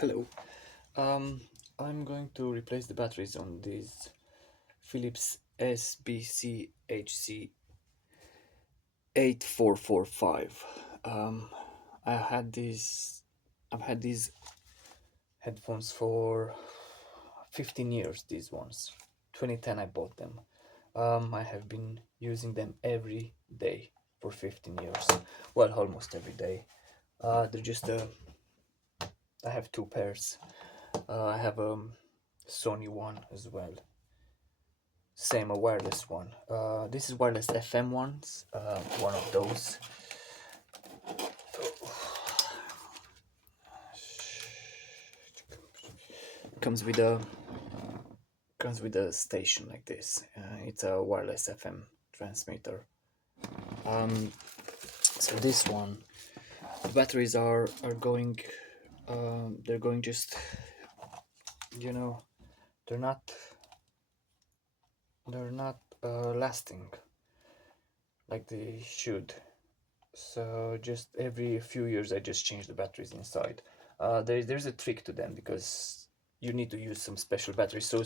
Hello. I'm going to replace the batteries on these Phillips SBC HC8445. I had these. I've had these headphones for 15 years. These ones, 2010, I bought them. I have been using them every day for 15 years. Well, almost every day. They're just I have two pairs. I have a Sony one as well. Same, a wireless one. This is wireless FM ones. One of those. Comes with a station like this. It's a wireless FM transmitter. So this one, the batteries are going. They're going just. They're not lasting like they should. So just every few years I just change the batteries inside. There's a trick to them because you need to use some special batteries. So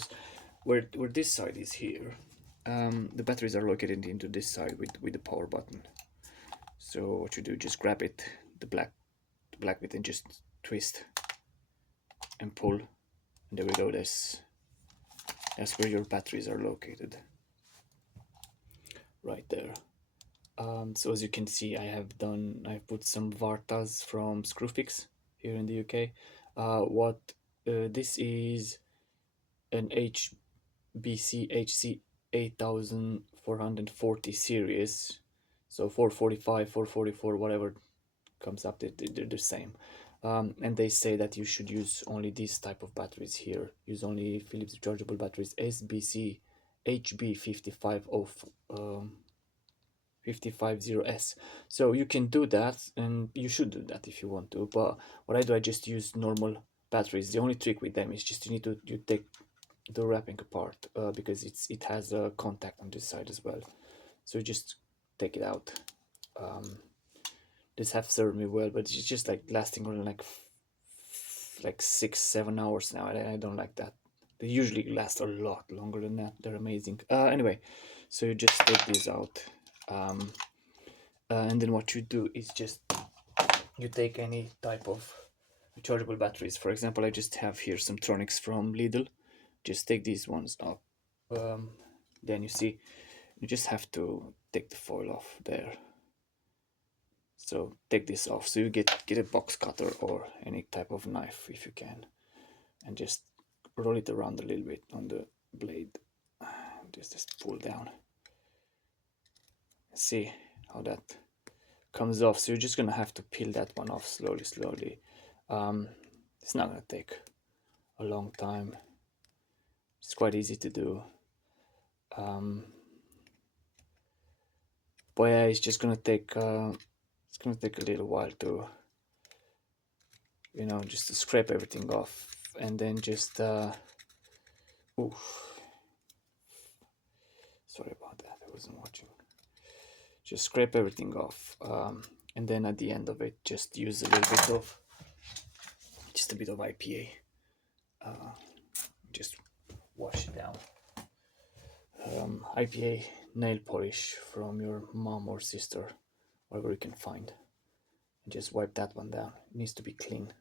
where this side is here, the batteries are located into this side with the power button. So what you do, just grab it, the black bit, and just twist and pull, and there we go. That's where your batteries are located, right there. So as you can see, I've put some Vartas from Screwfix here in the UK. This is an SBC HC8440 series, so 445, 444, whatever comes up, they're the same. And they say that you should use only these type of batteries here. Use only Phillips rechargeable batteries, SBC HB5550S. So you can do that, and you should do that if you want to. But what I do, I just use normal batteries. The only trick with them is just you take the wrapping apart, because it has a contact on this side as well. So you just take it out. This have served me well, but it's just like lasting only like 6-7 hours now. I don't like that. They usually last a lot longer than that. They're amazing. Anyway, so you just take these out, and then what you do is just you take any type of rechargeable batteries. For example, I just have here some Tronics from Lidl. Just take these ones up. Then you see, you just have to take the foil off there. So take this off. So you get a box cutter or any type of knife if you can, and just roll it around a little bit on the blade. Just pull down. See how that comes off. So you're just gonna have to peel that one off slowly. It's not gonna take a long time. It's quite easy to do. But yeah, it's just gonna take a little while to, just to scrape everything off, and then just sorry about that, I wasn't watching. Just scrape everything off, and then at the end of it, just use a bit of IPA. Just wash it down. IPA nail polish from your mom or sister, whatever you can find, and just wipe that one down. It needs to be clean.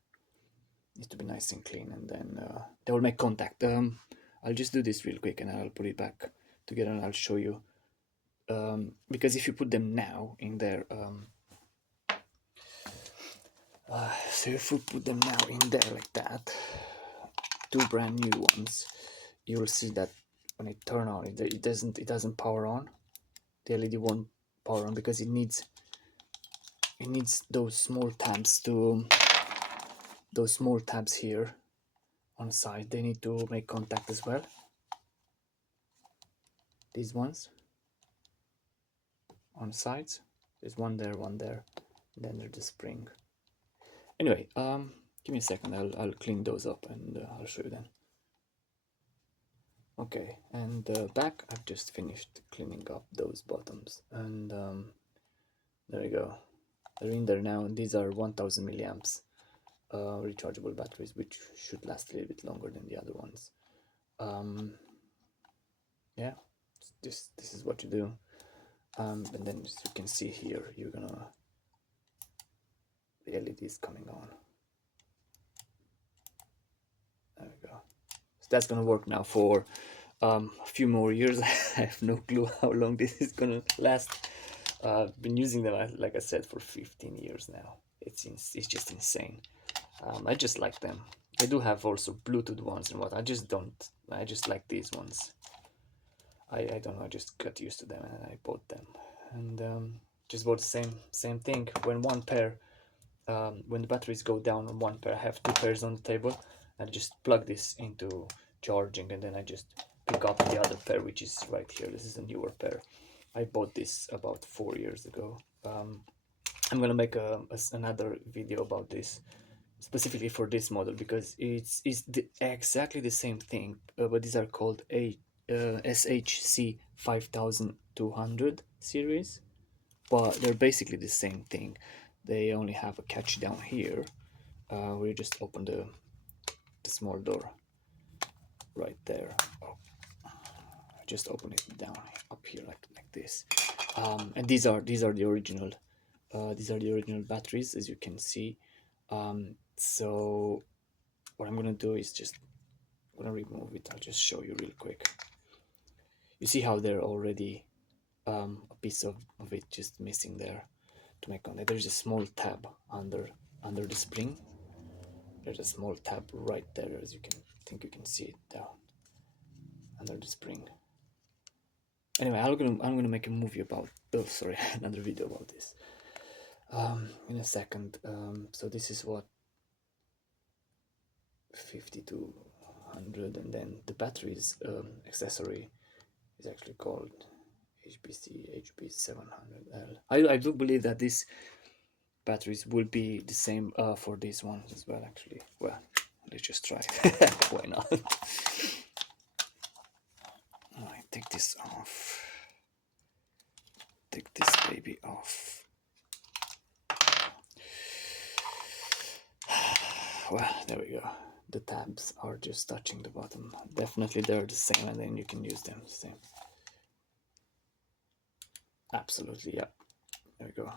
It needs to be nice and clean, and then they will make contact. I'll just do this real quick, and I'll put it back together, and I'll show you. Because if you put them now in there, so if you put them now in there like that, two brand new ones, you'll see that when it turn on, it doesn't power on. The LED won't power on because it needs those small tabs here on the side. They need to make contact as well. These ones on the sides. There's one there, and then there's the spring. Anyway, give me a second. I'll clean those up, and I'll show you then. Okay, and back, I've just finished cleaning up those bottoms, and there you go. They're in there now, and these are 1000 milliamps. rechargeable batteries, which should last a little bit longer than the other ones. Yeah, this is what you do. And then as you can see here, you're gonna, the LED is coming on. There we go. So that's gonna work now for a few more years. I have no clue how long this is gonna last. I've been using them, like I said, for 15 years now. It's just insane. I just like them. I do have also Bluetooth ones and what. I just like these ones. I don't know, I just got used to them and I bought them. And just bought the same thing. When one pair, when the batteries go down on one pair, I have two pairs on the table. I just plug this into charging, and then I just pick up the other pair, which is right here. This is a newer pair. I bought this about 4 years ago. I'm gonna make another video about this, specifically for this model, because it's exactly the same thing, but these are called SHC5200 series, but they're basically the same thing. They only have a catch down here, where you just open the small door right there. Oh, I just open it down up here like this. And these are the original. These are the original batteries, as you can see. So what I'm gonna do is just remove it. I'll just show you real quick. You see how they're already a piece of it just missing there. To make on that, there's a small tab under the spring. There's a small tab right there, as you can see it down under the spring. Anyway, I'm gonna make a movie about, oh sorry, another video about this in a second. So this is what 5200, and then the batteries accessory is actually called SBC HC8440. I do believe that these batteries will be the same for these ones as well, actually. Well, let's just try. Why not? Alright, take this off. Take this baby off. Well, there we go. The tabs are just touching the bottom. Definitely they're the same, and then you can use them the same. Absolutely, yeah. There we go.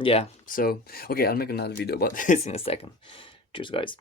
Yeah, so okay, I'll make another video about this in a second. Cheers, guys.